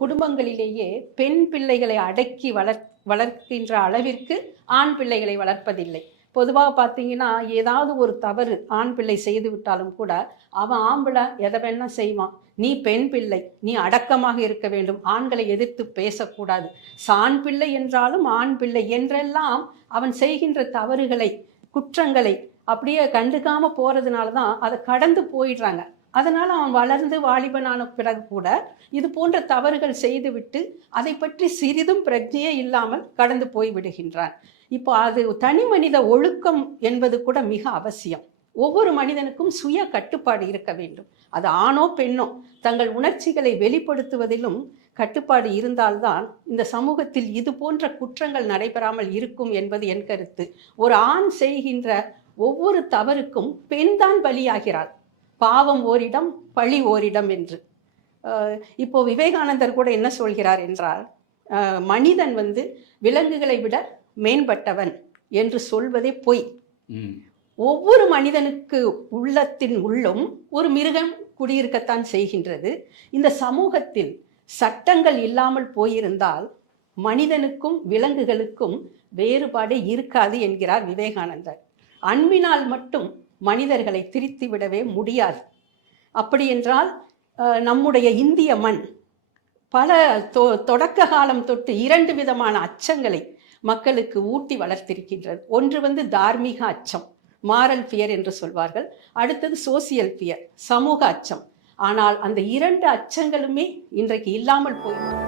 குடும்பங்களிலேயே பெண் பிள்ளைகளை அடக்கி வளர் வளர்க்கின்ற அளவிற்கு ஆண் பிள்ளைகளை வளர்ப்பதில்லை. பொதுவாக பார்த்தீங்கன்னா ஏதாவது ஒரு தவறு ஆண் பிள்ளை செய்து விட்டாலும் கூட அவன் ஆம்பளை எதை வேணா செய்வான். நீ பெண் பிள்ளை நீ அடக்கமாக இருக்க வேண்டும் ஆண்களை எதிர்த்து பேசக்கூடாது. சாண் பிள்ளை என்றாலும் ஆண் பிள்ளை என்றெல்லாம் அவன் செய்கின்ற தவறுகளை குற்றங்களை அப்படியே கண்டுக்காம போறதுனால தான் அதை கடந்து போயிடுறாங்க. அதனால் அவன் வளர்ந்து வாலிபனான பிறகு கூட இது போன்ற தவறுகள் செய்துவிட்டு அதை பற்றி சிறிதும் பிரஜையே இல்லாமல் கடந்து போய் விடுகின்றான். இப்போ அது தனி மனித ஒழுக்கம் என்பது கூட மிக அவசியம். ஒவ்வொரு மனிதனுக்கும் சுய கட்டுப்பாடு இருக்க வேண்டும். அது ஆணோ பெண்ணோ தங்கள் உணர்ச்சிகளை வெளிப்படுத்துவதிலும் கட்டுப்பாடு இருந்தால்தான் இந்த சமூகத்தில் இது போன்ற குற்றங்கள் நடைபெறாமல் இருக்கும் என்பது என் கருத்து. ஒரு ஆண் செய்கின்ற ஒவ்வொரு தவறுக்கும் பெண்தான் பலியாகிறாள். பாவம் ஓரிடம் பழி ஓரிடம் என்று. இப்போ விவேகானந்தர் கூட என்ன சொல்கிறார் என்றால் மனிதன் வந்து விலங்குகளை விட மேம்பட்டவன் என்று சொல்வதே பொய். ஒவ்வொரு மனிதனுக்கு உள்ளத்தின் உள்ளும் ஒரு மிருகம் குடியிருக்கத்தான் செய்கின்றது. இந்த சமூகத்தில் சட்டங்கள் இல்லாமல் போயிருந்தால் மனிதனுக்கும் விலங்குகளுக்கும் வேறுபாடே இருக்காது என்கிறார் விவேகானந்தர். அன்பினால் மட்டும் மனிதர்களை திரித்து விடவே முடியாது. அப்படி என்றால் நம்முடைய இந்திய மண் பல தொ தொடக்க காலம் தொட்டு இரண்டு விதமான அச்சங்களை மக்களுக்கு ஊட்டி வளர்த்திருக்கின்றது. ஒன்று வந்து தார்மீக அச்சம் மாரல் ஃபியர் என்று சொல்வார்கள். அடுத்தது சோசியல் ஃபியர் சமூக அச்சம். ஆனால் அந்த இரண்டு அச்சங்களுமே இன்றைக்கு இல்லாமல் போயிருக்கு